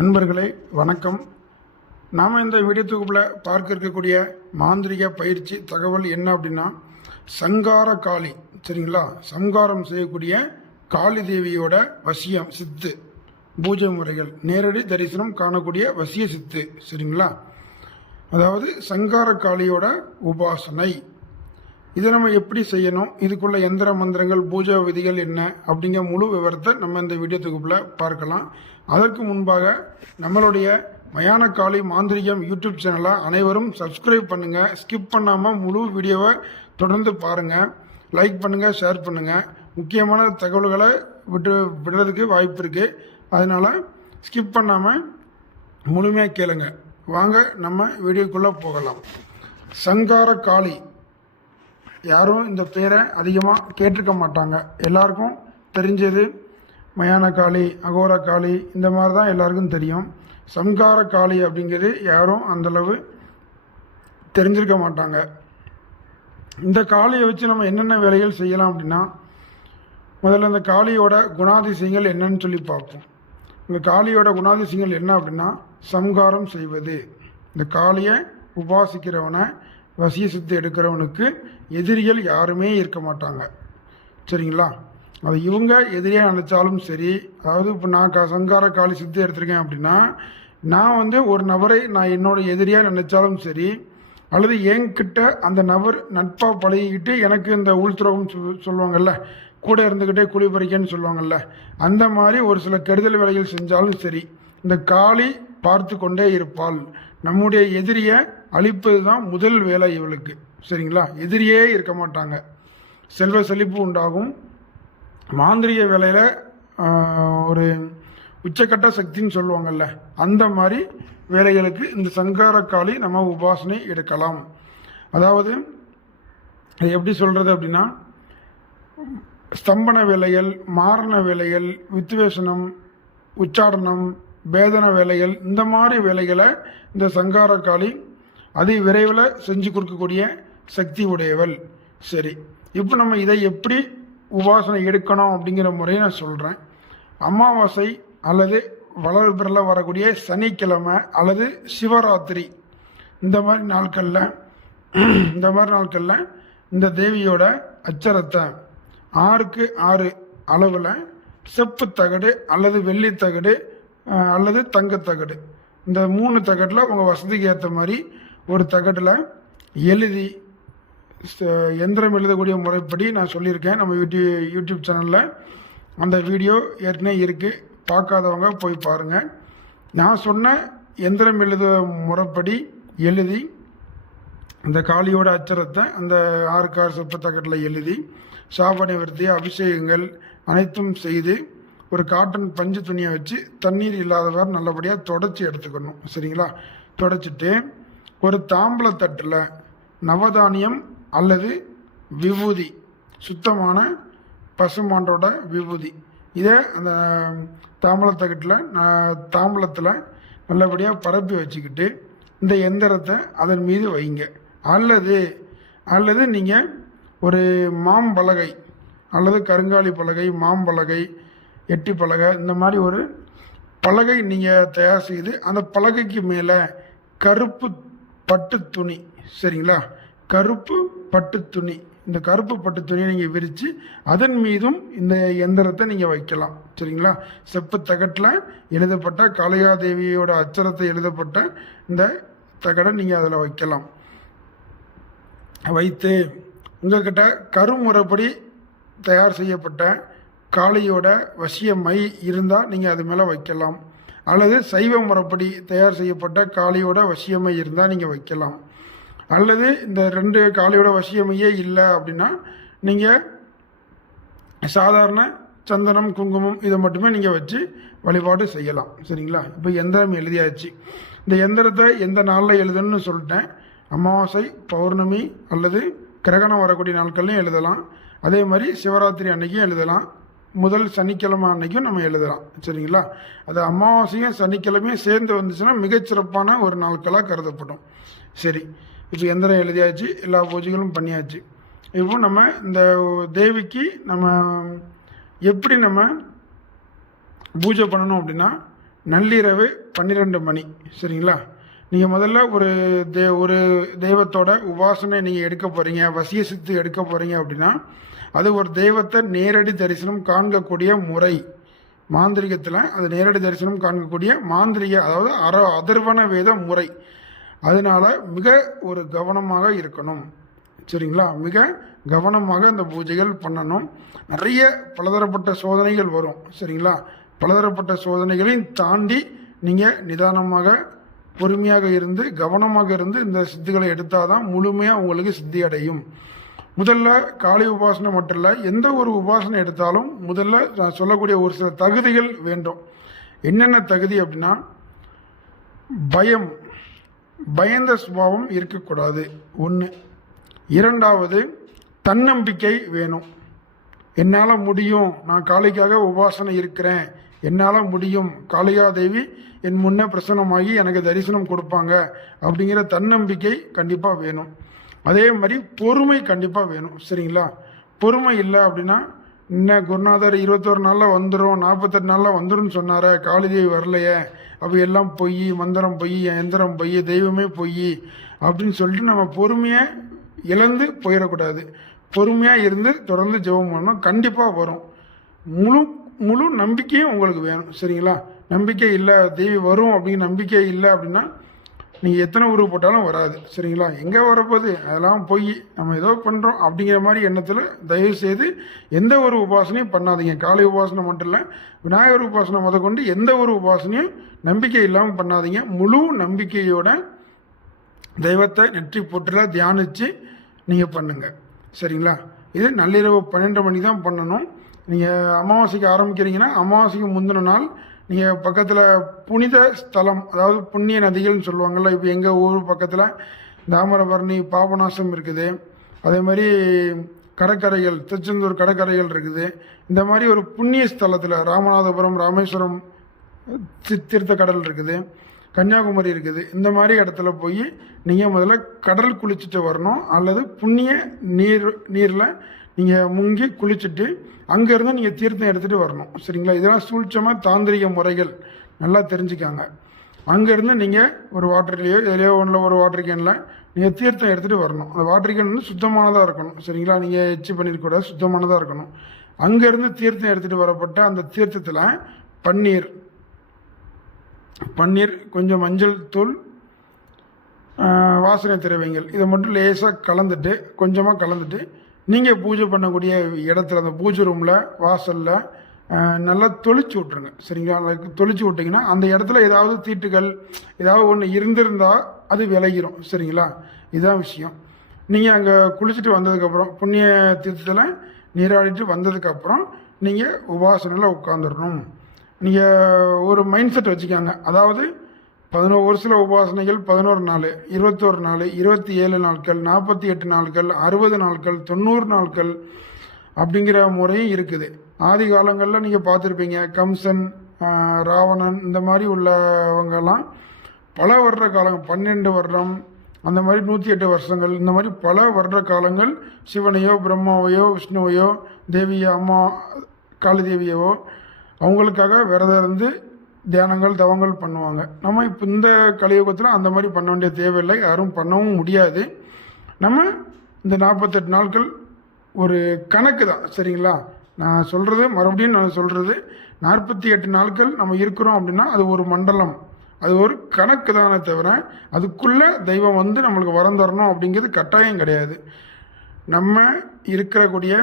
அன்பர்களே வணக்கம். நாம் இந்த வீடியோ தொகுப்பில் பார்க்க இருக்கக்கூடிய மாந்திரிக பயிற்சி தகவல் என்ன அப்படின்னா சங்கார காளி சரிங்களா? சங்காரம் செய்யக்கூடிய காளி தேவியோட வசியம் சித்து பூஜை முறைகள் நேரடி தரிசனம் காணக்கூடிய வசிய சித்து சரிங்களா? அதாவது சங்கார காளியோட உபாசனை. இதை நம்ம எப்படி செய்யணும்? இதுக்குள்ள எந்திர மந்திரங்கள் பூஜை விதிகள் என்ன? அப்படிங்கிற முழு விவரத்தை நம்ம இந்த வீடியோ தொகுப்பில் பார்க்கலாம். அதற்கு முன்பாக நம்மளுடைய மயான காளி மாந்திரிகம் யூடியூப் சேனலை அனைவரும் சப்ஸ்கிரைப் பண்ணுங்கள் ஸ்கிப் பண்ணாமல் முழு வீடியோவை தொடர்ந்து பாருங்கள் லைக் பண்ணுங்கள் ஷேர் பண்ணுங்கள் முக்கியமான தகவல்களை விட்டு விடுறதுக்கு வாய்ப்பு இருக்குது அதனால் ஸ்கிப் பண்ணாமல் முழுமையாக கேளுங்க. வாங்க நம்ம வீடியோக்குள்ளே போகலாம். சங்கார காளி. யாரும் இந்த பேரை அதிகமாக கேட்டிருக்க மாட்டாங்க. எல்லாருக்கும் தெரிஞ்சது மயான காளி அகோர காளி இந்த மாதிரி தான் எல்லாருக்கும் தெரியும். சம்கார காளி அப்படிங்கிறது யாரும் அந்தளவு தெரிஞ்சிருக்க மாட்டாங்க. இந்த காளியை வச்சு நம்ம என்னென்ன வேலைகள் செய்யலாம் அப்படின்னா முதல்ல இந்த காளியோட குணாதிசயங்கள் என்னன்னு சொல்லி பார்ப்போம். இந்த காளியோட குணாதிசயங்கள் என்ன அப்படின்னா சம்காரம் செய்வது. இந்த காளியை உபாசிக்கிறவனை வசிய சித்து எடுக்கிறவனுக்கு எதிரிகள் யாருமே இருக்க மாட்டாங்க. சரிங்களா? அது இவங்க எதிரியாக நினச்சாலும் சரி அதாவது இப்போ நான் க சங்கார காளி சித்தி எடுத்திருக்கேன் அப்படின்னா நான் வந்து ஒரு நபரை நான் என்னோட எதிரியாக நினச்சாலும் சரி அல்லது என்கிட்ட அந்த நபர் நட்பாக பழகிக்கிட்டு எனக்கு இந்த உள்துறவும் சொல் சொல்லுவாங்கல்ல கூட இருந்துக்கிட்டே குழி பறிக்கன்னு சொல்லுவாங்கல்ல அந்த மாதிரி ஒரு சில கெடுதல் வேலைகள் செஞ்சாலும் சரி இந்த காளி பார்த்து கொண்டே இருப்பாள். நம்முடைய எதிரியை அழிப்பது தான் முதல் வேலை இவளுக்கு. சரிங்களா? எதிரியே இருக்க மாட்டாங்க. செல்வ செழிப்பு உண்டாகும். மாந்திரிக வேலையில் ஒரு உச்சக்கட்ட சக்தின்னு சொல்லுவாங்கல்ல அந்த மாதிரி வேலைகளுக்கு இந்த சங்காரக்காளி நம்ம உபாசனை எடுக்கலாம். அதாவது அது எப்படி சொல்கிறது அப்படின்னா ஸ்தம்பன வேலைகள் மாரண வேலைகள் வித்வேஷனம் உச்சாரணம் பேதன வேலைகள் இந்த மாதிரி வேலைகளை இந்த சங்கார காளி அதி விரைவில் செஞ்சு கொடுக்கக்கூடிய சக்தி உடையவள். சரி இப்போ நம்ம இதை எப்படி உபாசனை எடுக்கணும் அப்படிங்கிற முறையை நான் சொல்கிறேன் அமாவாசை அல்லது வளர்பிறல வரக்கூடிய சனிக்கிழமை அல்லது சிவராத்திரி இந்த மாதிரி நாட்களில் இந்த மாதிரி நாட்களில் இந்த தேவியோட அச்சரத்தை ஆறுக்கு ஆறு அளவில் செப்பு தகடு அல்லது வெள்ளி தகடு அல்லது தங்கத்தகடு இந்த மூணு தகட்டில் உங்கள் வசதிக்கு ஏற்ற மாதிரி ஒரு தகட்டில் எழுதி எந்திரம் எழுதக்கூடிய முறைப்படி நான் சொல்லியிருக்கேன். நம்ம யூடியூ யூடியூப் சேனலில் அந்த வீடியோ ஏற்கனவே இருக்குது பார்க்காதவங்க போய் பாருங்கள் நான் சொன்ன எந்திரம் எழுத முறைப்படி எழுதி அந்த காளியோட அச்சரத்தை அந்த ஆறு கார் எழுதி சாப்பாடு நிவர்த்தி அபிஷேகங்கள் அனைத்தும் செய்து ஒரு காட்டன் பஞ்சு துணியை வச்சு தண்ணீர் இல்லாதவாறு நல்லபடியாக தொடச்சி எடுத்துக்கணும். சரிங்களா? தொடச்சிட்டு ஒரு தாம்பளத்தட்டில் நவதானியம் அல்லது விபூதி சுத்தமான பசுமாண்டோட விபூதி. இதை அந்த தாம்பலத்தக்கட்டில் நான் தாம்பலத்தில் நல்லபடியாக பரப்பி வச்சுக்கிட்டு இந்த எந்திரத்தை அதன் மீது வைங்க. அல்லது அல்லது நீங்கள் ஒரு மாம்பலகை அல்லது கருங்காலி பலகை மாம்பலகை எட்டி பலகை இந்த மாதிரி ஒரு பலகை நீங்கள் தயார் செய்து அந்த பலகைக்கு மேலே கருப்பு பட்டு துணி சரிங்களா? கருப்பு பட்டு துணி. இந்த கருப்பு பட்டு துணியை நீங்கள் விரித்து அதன் மீதும் இந்த எந்திரத்தை நீங்கள் வைக்கலாம். சரிங்களா? செப்பு தகட்டில் எழுதப்பட்ட காளையாதேவியோட அச்சரத்தை எழுதப்பட்ட இந்த தகடை நீங்கள் அதில் வைக்கலாம். வைத்து உங்கள்கிட்ட கருமுறைப்படி தயார் செய்யப்பட்ட காளியோட வசிய மை இருந்தால் நீங்கள் அது மேலே வைக்கலாம். அல்லது சைவ முறைப்படி தயார் செய்யப்பட்ட காளியோட வசியமை இருந்தால் நீங்கள் வைக்கலாம். அல்லது இந்த ரெண்டு காலையோட வசியமையே இல்லை அப்படின்னா நீங்கள் சாதாரண சந்தனம் குங்குமம் இதை மட்டுமே நீங்கள் வச்சு வழிபாடு செய்யலாம். சரிங்களா? இப்போ எந்திரம் எழுதியாச்சு. இந்த எந்திரத்தை எந்த நாளில் எழுதணும்னு சொல்லிட்டேன். அமாவாசை பௌர்ணமி அல்லது கிரகணம் வரக்கூடிய நாட்கள்லையும் எழுதலாம். அதே மாதிரி சிவராத்திரி அன்னைக்கும் எழுதலாம். முதல் சனிக்கிழமை அன்னைக்கும் நம்ம எழுதலாம். சரிங்களா? அது அமாவாசையும் சனிக்கிழமையும் சேர்ந்து வந்துச்சுன்னா மிகச்சிறப்பான ஒரு நாட்களாக கருதப்படும். சரி. இப்போ எந்திரம் எழுதியாச்சு எல்லா பூஜைகளும் பண்ணியாச்சு. இப்போ நம்ம இந்த தேவிக்கு நம்ம எப்படி நம்ம பூஜை பண்ணணும் அப்படின்னா நள்ளிரவு பன்னிரெண்டு மணி சரிங்களா? நீங்கள் முதல்ல ஒரு தே ஒரு தெய்வத்தோட உபாசனை நீங்கள் எடுக்க போகிறீங்க வசிய சித்து எடுக்க போகிறீங்க அப்படின்னா அது ஒரு தெய்வத்தை நேரடி தரிசனம் காண்கக்கூடிய முறை. மாந்திரிகத்தில் அது நேரடி தரிசனம் காண்கக்கூடிய மாந்திரிக அதாவது அற அதர்வன வேத முறை. அதனால மிக ஒரு கவனமாக இருக்கணும். சரிங்களா? மிக கவனமாக இந்த பூஜைகள் பண்ணணும். நிறைய பலதரப்பட்ட சோதனைகள் வரும். சரிங்களா? பலதரப்பட்ட சோதனைகளையும் தாண்டி நீங்கள் நிதானமாக பொறுமையாக இருந்து கவனமாக இருந்து இந்த சித்திகளை எடுத்தால் தான் முழுமையாக உங்களுக்கு சித்தி அடையும். முதல்ல காளி உபாசனை மட்டும் இல்லை எந்த ஒரு உபாசனை எடுத்தாலும் முதல்ல நான் சொல்லக்கூடிய ஒரு சில தகுதிகள் வேண்டும். என்னென்ன தகுதி அப்படின்னா பயம் பயந்த சுபாவம் இருக்கக்கூடாது. ஒன்று இரண்டாவது தன்னம்பிக்கை வேணும். என்னால் முடியும். நான் காளிக்காக உபாசனை இருக்கிறேன். என்னால் முடியும். காளிகா தேவி என் முன்னே பிரசன்னமாகி எனக்கு தரிசனம் கொடுப்பாங்க. அப்படிங்கிற தன்னம்பிக்கை கண்டிப்பாக வேணும். அதே மாதிரி பொறுமை கண்டிப்பாக வேணும். சரிங்களா? பொறுமை இல்லை அப்படின்னா இன்னும் குருநாதர் இருபத்தோரு நாளில் வந்துடும் நாற்பத்தெட்டு நாளில் வந்துடும் சொன்னாரே காளிதேவி வரலையே. அப்போ எல்லாம் பொய் மந்திரம் பொய் எந்திரம் பொய் தெய்வமே பொய் அப்படின்னு சொல்லிட்டு நம்ம பொறுமையாக இழந்து போயிடக்கூடாது. பொறுமையாக இருந்து தொடர்ந்து ஜெபம் பண்ணணும். கண்டிப்பாக வரும். முழு முழு நம்பிக்கையும் உங்களுக்கு வேணும். சரிங்களா? நம்பிக்கை இல்லை தேவி வரும் அப்படின்னு நம்பிக்கை இல்லை அப்படின்னா நீங்கள் எத்தனை உருவ போட்டாலும் வராது சரிங்களா? எங்கே வரப்போகுது? அதெல்லாம் போய் நம்ம ஏதோ பண்ணுறோம் அப்படிங்கிற மாதிரி எண்ணத்தில் தயவு செய்து எந்த ஒரு உபாசனையும் பண்ணாதீங்க. காலை உபாசனை மட்டும் இல்லை விநாயகர் உபாசனை முத கொண்டு எந்த ஒரு உபாசனையும் நம்பிக்கை இல்லாமல் பண்ணாதீங்க. முழு நம்பிக்கையோட தெய்வத்தை நெற்றி போட்டுலாம் தியானித்து நீங்கள் பண்ணுங்கள் சரிங்களா? இது நள்ளிரவு பன்னெண்டு மணி தான் பண்ணணும். நீங்கள் அமாவாசைக்கு ஆரம்பிக்கிறீங்கன்னா அமாவாசைக்கு முந்தின நாள் நீங்கள் பக்கத்தில் புனித ஸ்தலம் அதாவது புண்ணிய நதிகள்னு சொல்லுவாங்கள்ல இப்போ எங்கள் ஊர் பக்கத்தில் தாமிரபரணி பாபநாசம் இருக்குது. அதே மாதிரி கடற்கரைகள் திருச்செந்தூர் கடற்கரைகள் இருக்குது. இந்த மாதிரி ஒரு புண்ணிய ஸ்தலத்தில் ராமநாதபுரம் ராமேஸ்வரம் தி- தீர்த்த கடல் இருக்குது. கன்னியாகுமரி இருக்குது. இந்த மாதிரி இடத்துல போய் நீங்கள் முதல்ல கடல் குளிச்சுட்டு வரணும். அல்லது புண்ணிய நீர் நீரில் நீங்கள் முங்கி குளிச்சுட்டு அங்கேருந்து நீங்கள் தீர்த்தம் எடுத்துகிட்டு வரணும். சரிங்களா? இதெல்லாம் சூழ்ச்சமாக தாந்திரிக முறைகள். நல்லா தெரிஞ்சுக்காங்க. அங்கேருந்து நீங்கள் ஒரு வாட்டர்லேயோ எதுலையோ ஒன்றில் ஒரு வாட்டர் கேனில் நீங்கள் தீர்த்தம் எடுத்துகிட்டு வரணும். அந்த வாட்டர் கேன் வந்து சுத்தமானதாக இருக்கணும். சரிங்களா? நீங்கள் எச்சு பண்ணிருக்கூடாது சுத்தமானதாக இருக்கணும். அங்கேருந்து தீர்த்தம் எடுத்துகிட்டு வரப்பட்ட அந்த தீர்த்தத்தில் பன்னீர் பன்னீர் கொஞ்சம் மஞ்சள் தூள் வாசனை திரவியங்கள். இதை மட்டும் லேசாக கலந்துட்டு கொஞ்சமாக கலந்துட்டு நீங்கள் பூஜை பண்ணக்கூடிய இடத்துல அந்த பூஜை ரூமில் வாசலில் நல்லா தொளிச்சு விட்ருங்க சரிங்களா? நல்லா தொளிச்சு விட்டிங்கன்னா அந்த இடத்துல ஏதாவது தீட்டுகள் ஏதாவது ஒன்று இருந்திருந்தால் அது விலகிரும். சரிங்களா? இதுதான் விஷயம். நீங்கள் அங்கே குளிச்சுட்டு வந்ததுக்கப்புறம் புண்ணிய தீர்த்தத்தில் நீராடிட்டு வந்ததுக்கப்புறம் நீங்கள் உபாசனையில் உட்காந்துடணும் நீங்கள் ஒரு மைண்ட் செட் வச்சுக்கோங்க. அதாவது பதினோரு ஒரு சில உபாசனைகள் பதினோரு நாள் இருபத்தோரு நாள் இருபத்தி ஏழு நாட்கள் நாற்பத்தி எட்டு நாட்கள் அறுபது நாட்கள் தொண்ணூறு நாட்கள் அப்படிங்கிற முறையும் இருக்குது. ஆதி காலங்களில் நீங்கள் பார்த்துருப்பீங்க. கம்சன் ராவணன் இந்த மாதிரி உள்ளவங்கெல்லாம் பல வருட காலம் பன்னெண்டு வருடம் அந்த மாதிரி நூற்றி எட்டு வருஷங்கள் இந்த மாதிரி பல வருட காலங்கள் சிவனையோ பிரம்மாவையோ விஷ்ணுவையோ தேவியோ அம்மா காளிதேவியவோ அவங்களுக்காக விரதம் இருந்து தியானங்கள் தவங்கள் பண்ணுவாங்க. நம்ம இப்போ இந்த கலியுகத்தில் அந்த மாதிரி பண்ண வேண்டிய தேவையில்லை. யாரும் பண்ணவும் முடியாது. நம்ம இந்த நாற்பத்தெட்டு நாட்கள் ஒரு கணக்கு தான். சரிங்களா? நான் சொல்கிறது மறுபடியும் நான் சொல்கிறது நாற்பத்தி எட்டு நாட்கள் நம்ம இருக்கிறோம் அப்படின்னா அது ஒரு மண்டலம். அது ஒரு கணக்கு தானே தவிர அதுக்குள்ளே தெய்வம் வந்து நம்மளுக்கு வரம் தரணும் அப்படிங்கிறது கட்டாயம் கிடையாது. நம்ம இருக்கக்கூடிய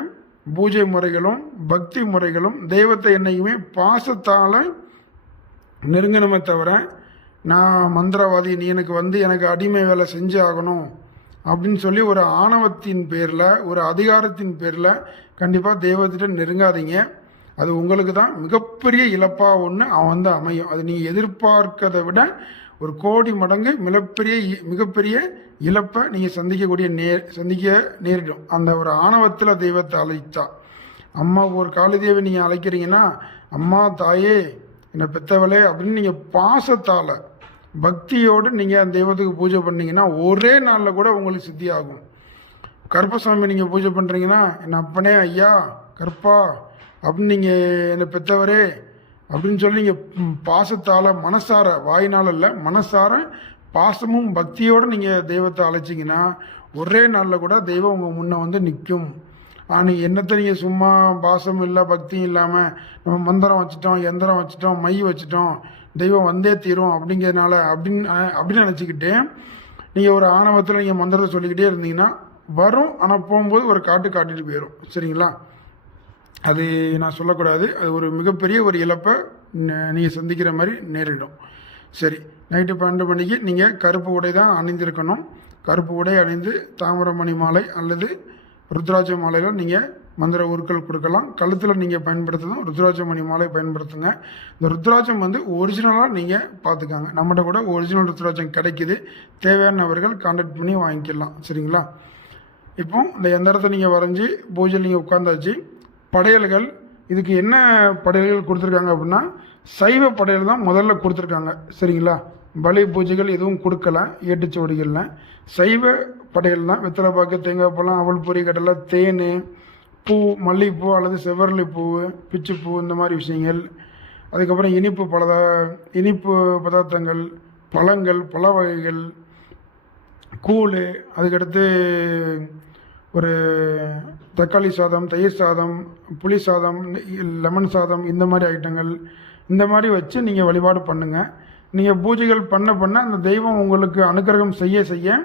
பூஜை முறைகளும் பக்தி முறைகளும் தெய்வத்தை என்னைக்குமே பாசத்தால் நெருங்கணுமே தவிர நான் மந்திரவாதி நீ எனக்கு வந்து எனக்கு அடிமை வேலை செஞ்சு ஆகணும் அப்படின்னு சொல்லி ஒரு ஆணவத்தின் பேரில் ஒரு அதிகாரத்தின் பேரில் கண்டிப்பாக தெய்வத்திட்ட நெருங்காதீங்க. அது உங்களுக்கு தான் மிகப்பெரிய இழப்பாக ஒன்று அவன் வந்து அமையும். அது நீங்கள் எதிர்பார்க்கதை விட ஒரு கோடி மடங்கு மிகப்பெரிய இ- மிகப்பெரிய இழப்பை நீங்கள் சந்திக்கக்கூடிய நேர் சந்திக்க நேரிடும். அந்த ஒரு ஆணவத்தில் தெய்வத்தை அழைத்தா அம்மா ஒரு காளிதேவி நீங்கள் அழைக்கிறீங்கன்னா அம்மா தாயே என்னை பெத்தவளே அப்படின்னு நீங்கள் பாசத்தால் பக்தியோடு நீங்கள் அந்த தெய்வத்துக்கு பூஜை பண்ணீங்கன்னா ஒரே நாளில் கூட உங்களுக்கு சித்தி ஆகும் கருப்பசாமி நீங்கள் பூஜை பண்ணுறீங்கன்னா என் அப்பனே ஐயா கற்பா அப்படின்னு நீங்கள் என்னை பெத்தவரே அப்படின்னு சொல்லி நீங்கள் பாசத்தால் மனசார வாயினால் இல்லை மனசார பாசமும் பக்தியோடு நீங்கள் தெய்வத்தை அழைச்சிங்கன்னா ஒரே நாளில் கூட தெய்வம் உங்கள் முன்னே வந்து நிற்கும் ஆனால் என்னத்தை நீங்கள் சும்மா பாசம் இல்லை பக்தியும் இல்லாமல் நம்ம மந்திரம் வச்சுட்டோம் எந்திரம் வச்சுட்டோம் மை வச்சுட்டோம் தெய்வம் வந்தே தீரும் அப்படிங்கிறதுனால அப்படின்னு அப்படின்னு நினச்சிக்கிட்டு நீங்கள் ஒரு ஆணவத்தில் நீங்கள் மந்திரத்தை சொல்லிக்கிட்டே இருந்தீங்கன்னா வரும் ஆனால் போகும்போது ஒரு காட்டு காட்டிட்டு போயிடும் சரிங்களா? அது நான் சொல்லக்கூடாது. அது ஒரு மிகப்பெரிய ஒரு இழப்பை நீங்கள் சந்திக்கிற மாதிரி நேரிடும். சரி நைட்டு பன்னெண்டு மணிக்கு நீங்கள் கருப்பு உடை தான் அணிந்திருக்கணும். கருப்பு உடை அணிந்து தாமிரமணி மாலை அல்லது ருத்ராட்ச மாலையில் நீங்கள் மந்திர உருக்கள் கொடுக்கலாம். கழுத்தில் நீங்கள் பயன்படுத்தணும் ருத்ராட்ச மணி மாலை பயன்படுத்துங்க. இந்த ருத்ராட்சம் வந்து ஒரிஜினலாக நீங்கள் பார்த்துக்காங்க. நம்மகிட்ட கூட ஒரிஜினல் ருத்ராட்சம் கிடைக்குது. தேவையானவர்கள் கான்டாக்ட் பண்ணி வாங்கிக்கலாம். சரிங்களா? இப்போ இந்த எந்திரத்தை நீங்கள் வரைஞ்சி பூஜையில் நீங்கள் உட்காந்தாச்சு படையல்கள் இதுக்கு என்ன படையல்கள் கொடுத்துருக்காங்க அப்படின்னா சைவ படையல் தான் முதல்ல கொடுத்துருக்காங்க. சரிங்களா? பலி பூஜைகள் எதுவும் கொடுக்கல ஏட்டுச்சுவடிகளில் சைவ படையல் தான். வெத்தலை பாக்கு தேங்காய் பழம் அவல் பொரி கடலை தேன் பூ மல்லிகைப்பூ அல்லது செவ்வரளி பூ பிச்சுப்பூ இந்த மாதிரி விஷயங்கள். அதுக்கப்புறம் இனிப்பு பலத இனிப்பு பதார்த்தங்கள் பழங்கள் பழ வகைகள் கூழ் அதுக்கடுத்து ஒரு தக்காளி சாதம் தயிர் சாதம் புளி சாதம் லெமன் சாதம் இந்த மாதிரி ஐட்டங்கள். இந்த மாதிரி வச்சு நீங்கள் வழிபாடு பண்ணுங்கள் நீங்கள் பூஜைகள் பண்ண பண்ண அந்த தெய்வம் உங்களுக்கு அனுக்கிரகம் செய்ய செய்ய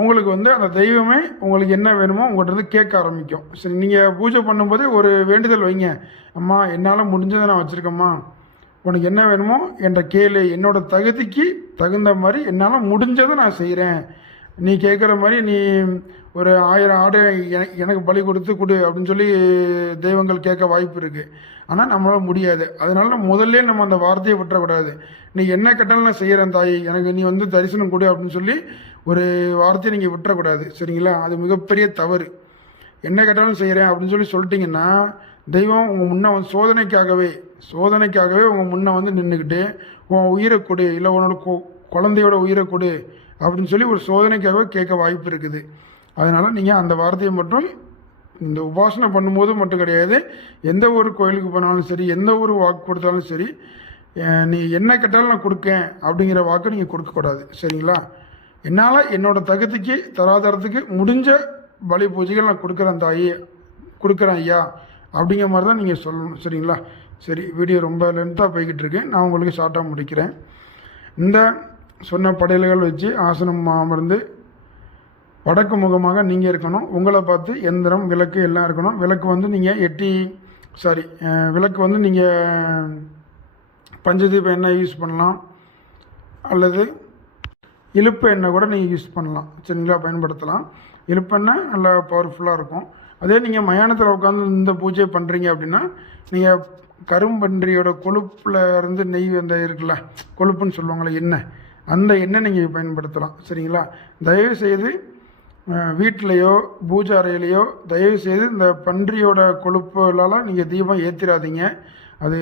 உங்களுக்கு வந்து அந்த தெய்வமே உங்களுக்கு என்ன வேணுமோ உங்கள்கிட்ட இருந்து கேட்க ஆரம்பிக்கும். சரி நீங்கள் பூஜை பண்ணும்போதே ஒரு வேண்டுதல் வைங்க. அம்மா என்னால் முடிஞ்சதை நான் வச்சுருக்கேம்மா. உனக்கு என்ன வேணுமோ என்ற கேளு. என்னோடய தகுதிக்கு தகுந்த மாதிரி என்னால் முடிஞ்சதை நான் செய்கிறேன் நீ கேட்குற மாதிரி நீ ஒரு ஆயிரம் ஆடு எனக்கு எனக்கு பலி கொடுத்து கொடு அப்படின்னு சொல்லி தெய்வங்கள் கேட்க வாய்ப்பு இருக்குது ஆனால் நம்மளால் முடியாது. அதனால முதல்ல நம்ம அந்த வார்த்தையை விட்டுறக்கூடாது. நீ என்ன கேட்டாலும் நான் செய்கிறேன் தாய்? எனக்கு நீ வந்து தரிசனம் கொடு அப்படின்னு சொல்லி ஒரு வார்த்தையை நீங்கள் விட்டுறக்கூடாது. சரிங்களா? அது மிகப்பெரிய தவறு. என்ன கேட்டாலும் செய்கிறேன் அப்படின்னு சொல்லி சொல்லிட்டீங்கன்னா தெய்வம் உங்கள் முன்னே வந்து சோதனைக்காகவே சோதனைக்காகவே உங்கள் முன்னே வந்து நின்றுக்கிட்டு உன் உயிரை கொடு. இல்லை உன்னோட கொ- குழந்தையோட உயிரை கொடு. அப்படின்னு சொல்லி ஒரு சோதனைக்காக கேட்க வாய்ப்பு இருக்குது. அதனால் நீங்கள் அந்த வார்த்தையை மட்டும் இந்த உபாசனை பண்ணும்போது மட்டும் கிடையாது எந்த ஒரு கோயிலுக்கு போனாலும் சரி எந்த ஒரு வாக்கு கொடுத்தாலும் சரி நீ என்ன கேட்டாலும் நான் கொடுக்கேன் அப்படிங்கிற வாக்கு நீங்கள் கொடுக்கக்கூடாது சரிங்களா? என்னால் என்னோட தகுதிக்கு தராதரத்துக்கு முடிஞ்ச பலி பூஜைகள் நான் கொடுக்குறேன் தாயி கொடுக்குறேன் ஐயா அப்படிங்கிற மாதிரி தான் நீங்கள் சொல்லணும். சரிங்களா? சரி வீடியோ ரொம்ப லென்த்தாக போய்கிட்டு இருக்கு. நான் உங்களுக்கு ஷார்ட்டாக முடிக்கிறேன். இந்த சொன்ன படையல்கள் வச்சு ஆசனம் அமர்ந்து வடக்கு முகமாக நீங்கள் இருக்கணும். உங்களை பார்த்து எந்திரம் விளக்கு எல்லாம் இருக்கணும். விளக்கு வந்து நீங்கள் எட்டி சாரி விளக்கு வந்து நீங்கள் பஞ்சதீப எண்ணெய் யூஸ் பண்ணலாம். அல்லது இழுப்பு எண்ணெய் கூட நீங்கள் யூஸ் பண்ணலாம். சரிங்களா? பயன்படுத்தலாம். இழுப்பெண்ணெய் நல்லா பவர்ஃபுல்லாக இருக்கும். அதே நீங்கள் மயானத்தில் உட்காந்து இந்த பூஜையை பண்ணுறீங்க அப்படின்னா நீங்கள் கரும்பன்றியோட கொழுப்பில் இருந்து நெய் அந்த இருக்குல்ல கொழுப்புன்னு சொல்லுவாங்களே எண்ணெய். அந்த எண்ணெய் நீங்கள் பயன்படுத்தலாம். சரிங்களா? தயவு செய்து வீட்டிலையோ பூஜை அறையிலையோ தயவு செய்து இந்த பன்றியோட கொழுப்புலால் நீங்கள் தீபம் ஏற்றிடாதீங்க அது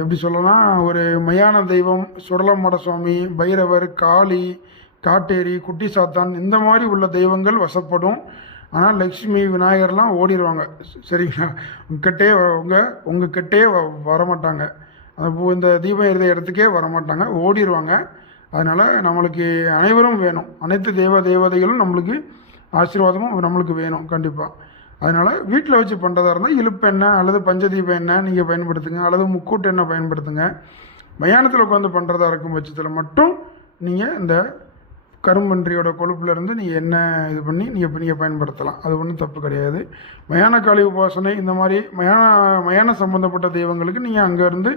எப்படி சொல்லலாம் ஒரு மயான தெய்வம் சுடலமட சுவாமி பைரவர் காளி காட்டேரி குட்டி சாத்தான் இந்த மாதிரி உள்ள தெய்வங்கள் வசப்படும். ஆனால் லக்ஷ்மி விநாயகர்லாம் ஓடிடுவாங்க சரிங்களா? உங்ககிட்டே உங்கள் உங்ககிட்டே வ வரமாட்டாங்க. அந்த பூ- இந்த தீபம் எரித இடத்துக்கே வரமாட்டாங்க ஓடிடுவாங்க அதனால் நம்மளுக்கு அனைவரும் வேணும். அனைத்து தேவ தேவதைகளும் நம்மளுக்கு ஆசீர்வாதமும் நம்மளுக்கு வேணும் கண்டிப்பாக அதனால் வீட்டில் வச்சு பண்ணுறதா இருந்தால் இழுப்பெண்ணெய் அல்லது பஞ்சதீபம் எண்ணெய் நீங்கள் பயன்படுத்துங்க. அல்லது முக்கூட்டு எண்ணெய் பயன்படுத்துங்க. மயானத்தில் உட்காந்து பண்ணுறதா இருக்கும் பட்சத்தில் மட்டும் நீங்கள் இந்த கரும்பன்றியோட கொழுப்புலேருந்து நீங்கள் என்ன இது பண்ணி நீங்கள் நீங்கள் பயன்படுத்தலாம். அது ஒன்றும் தப்பு கிடையாது. மயான காளி உபாசனை இந்த மாதிரி மயான மயான சம்பந்தப்பட்ட தெய்வங்களுக்கு நீங்கள் அங்கேருந்து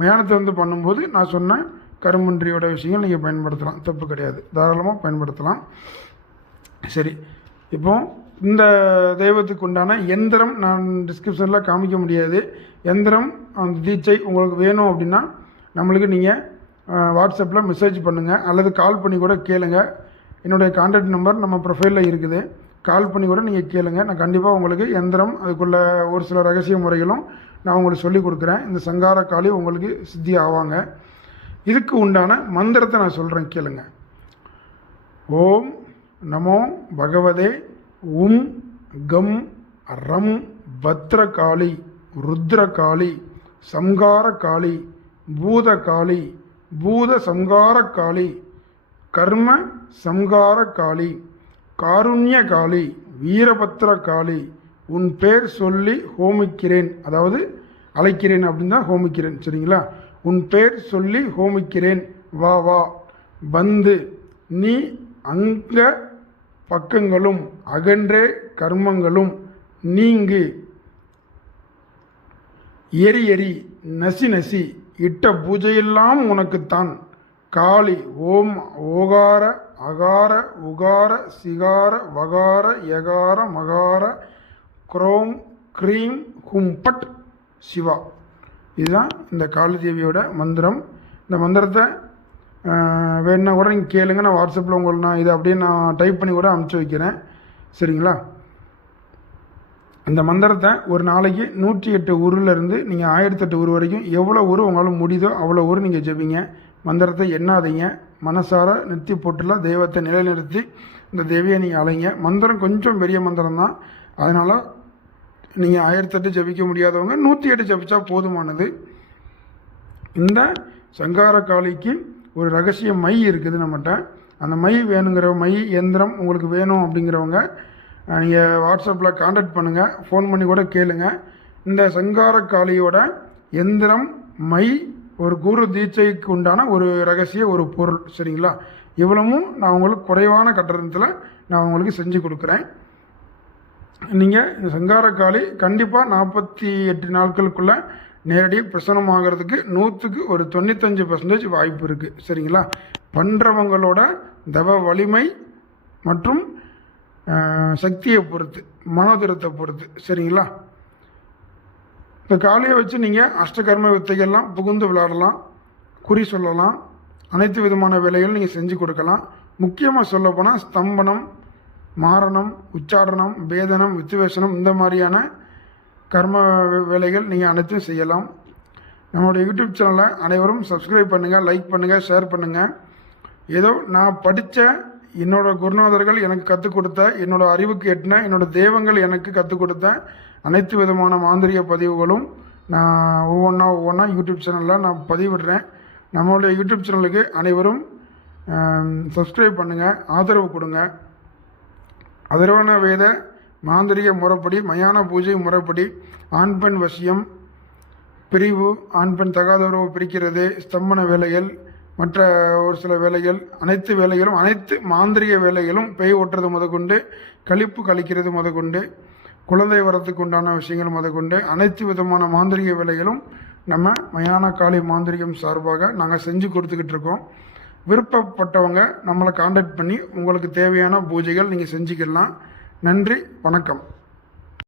மயானத்தை வந்து பண்ணும்போது நான் சொன்ன கரும்பன்றியோட விஷயங்கள் நீங்கள் பயன்படுத்தலாம். தப்பு கிடையாது. தாராளமாக பயன்படுத்தலாம். சரி. இப்போ இந்த தெய்வத்துக்கு உண்டான எந்திரம் நான் டிஸ்கிரிப்ஷனில் காமிக்க முடியாது. எந்திரம் அந்த தீட்சை உங்களுக்கு வேணும் அப்படின்னா நம்மளுக்கு நீங்கள் வாட்ஸ்அப்பில் மெசேஜ் பண்ணுங்கள் அல்லது கால் பண்ணி கூட கேளுங்க. என்னுடைய கான்டாக்ட் நம்பர் நம்ம ப்ரொஃபைலில் இருக்குது. கால் பண்ணி கூட நீங்கள் கேளுங்க. நான் கண்டிப்பாக உங்களுக்கு எந்திரம் அதுக்குள்ள ஒரு சில ரகசிய முறைகளும் நான் உங்களுக்கு சொல்லிக் கொடுக்குறேன். இந்த சங்கார காளி உங்களுக்கு சித்தி ஆவாங்க. இதுக்கு உண்டான மந்திரத்தை நான் சொல்கிறேன் கேளுங்க. ஓம் நமோ பகவதே உம் கம் ரம் பத்ரகாளி ருத்ரகாளி சங்கார காளி பூதகாளி பூத சங்காரக்காளி கர்ம சம்கார காருண்ய காளி வீரபத்ர காளி உன் பேர் சொல்லி ஹோமிக்கிறேன். அதாவது அழைக்கிறேன் அப்படின்னு தான் ஹோமிக்கிறேன் சரிங்களா? உன் பேர் சொல்லி ஹோமிக்கிறேன். வா வா. வந்து நீ அங்க பக்கங்களும் அகன்றே கர்மங்களும் நீங்கு. எரி எரி நசி நசி. இட்ட பூஜையெல்லாம் உனக்குத்தான். காளி ஓம் ஓகார அகார உகார சிகார வகார யகார மகார குரோம் க்ரீம் ஹும்பட் சிவா. இதுதான் இந்த காளி தேவியோட மந்திரம். இந்த மந்திரத்தை வேணுன்னா கூட நீங்கள் கேளுங்க. நான் வாட்ஸ்அப்பில் உங்களுக்கு நான் இதை அப்படியே நான் டைப் பண்ணி கூட அனுப்பிச்சி வைக்கிறேன். சரிங்களா? இந்த மந்திரத்தை ஒரு நாளைக்கு நூற்றி எட்டு உருலேருந்து நீங்கள் ஆயிரத்தெட்டு உரு வரைக்கும் எவ்வளோ உரு உங்களால் முடியுதோ அவ்வளோ உரு நீங்கள் ஜெபிங்க. மந்திரத்தை எண்ணாதீங்க. மனசார நிறுத்தி போட்டுலாம் தெய்வத்தை நிலைநிறுத்தி இந்த தேவியை நீங்கள் அலைங்க மந்திரம் கொஞ்சம் பெரிய மந்திரம் தான் அதனால் நீங்கள் ஆயிரத்தெட்டு ஜெபிக்க முடியாதவங்க நூற்றி எட்டு ஜபிச்சா போதுமானது. இந்த சங்கார காளிக்கு ஒரு ரகசிய மை இருக்குது நம்மகிட்ட. அந்த மை வேணுங்கிற மை எந்திரம் உங்களுக்கு வேணும் அப்படிங்கிறவங்க நீங்கள் வாட்ஸ்அப்பில் காண்டாக்ட் பண்ணுங்கள் ஃபோன் பண்ணி கூட கேளுங்க. இந்த சங்காரக்காளியோட எந்திரம் மை ஒரு குரு தீட்சைக்கு உண்டான ஒரு ரகசிய ஒரு பொருள் சரிங்களா? இவ்வளவும் நான் உங்களுக்கு குறைவான கட்டணத்தில் நான் உங்களுக்கு செஞ்சு கொடுக்குறேன். நீங்கள் இந்த சங்காரக்காளி கண்டிப்பாக நாற்பத்தி எட்டு நாட்களுக்குள்ளே நேரடியாக பிரசனம் ஆகிறதுக்கு நூற்றுக்கு ஒரு தொண்ணூத்தஞ்சு பர்சன்டேஜ் வாய்ப்பு இருக்குது சரிங்களா? பண்ணுறவங்களோட தவ வலிமை மற்றும் சக்தியை பொறுத்து மனோதிரத்தை பொறுத்து சரிங்களா? இந்த காலையை வச்சு நீங்கள் அஷ்டகர்ம வித்தைகள்லாம் புகுந்து விளையாடலாம் குறி சொல்லலாம் அனைத்து விதமான வேலைகளும் நீங்கள் செஞ்சு கொடுக்கலாம். முக்கியமாக சொல்லப்போனால் ஸ்தம்பனம் மாரணம் உச்சாரணம் பேதனம் வித்துவேசனம் இந்த மாதிரியான கர்ம வேலைகள் நீங்கள் அனைத்தும் செய்யலாம். நம்மளுடைய யூடியூப் சேனலை அனைவரும் சப்ஸ்கிரைப் பண்ணுங்கள் லைக் பண்ணுங்கள் ஷேர் பண்ணுங்கள் ஏதோ நான் படித்த என்னோட குருநாதர்கள் எனக்கு கற்றுக் கொடுத்த என்னோட அறிவுக்கு எட்டின என்னோட தெய்வங்கள் எனக்கு கற்றுக் கொடுத்த அனைத்து விதமான மாந்திரிக பதிவுகளும் நான் ஒவ்வொன்றா ஒவ்வொன்றா யூடியூப் சேனலில் நான் பதிவிடுறேன். நம்மளுடைய யூடியூப் சேனலுக்கு அனைவரும் சப்ஸ்கிரைப் பண்ணுங்கள் ஆதரவு கொடுங்க. அதர்வன வேத மாந்திரிக முறைப்படி மயான பூஜை முறைப்படி ஆண் பெண் வசியம் பிரிவு ஆண் பெண் தகாத உறவு பிரிக்கிறது ஸ்தம்பன வேலைகள் மற்ற ஒரு சில வேலைகள் அனைத்து வேலைகளும் அனைத்து மாந்திரிக வேலைகளும் பேய் ஓட்டுறது முதற்கொண்டு கழிப்பு கழிக்கிறது முதற்கொண்டு குழந்தை வரத்துக்கு உண்டான விஷயங்கள் முதற்கொண்டு அனைத்து விதமான மாந்திரிக வேலைகளும் நம்ம மயான காளி மாந்திரிகம் சார்பாக நாங்கள் செஞ்சு கொடுத்துக்கிட்டு இருக்கோம். விருப்பப்பட்டவங்க நம்மளை காண்டாக்ட் பண்ணி உங்களுக்கு தேவையான பூஜைகள் நீங்கள் செஞ்சுக்கலாம். நன்றி வணக்கம்.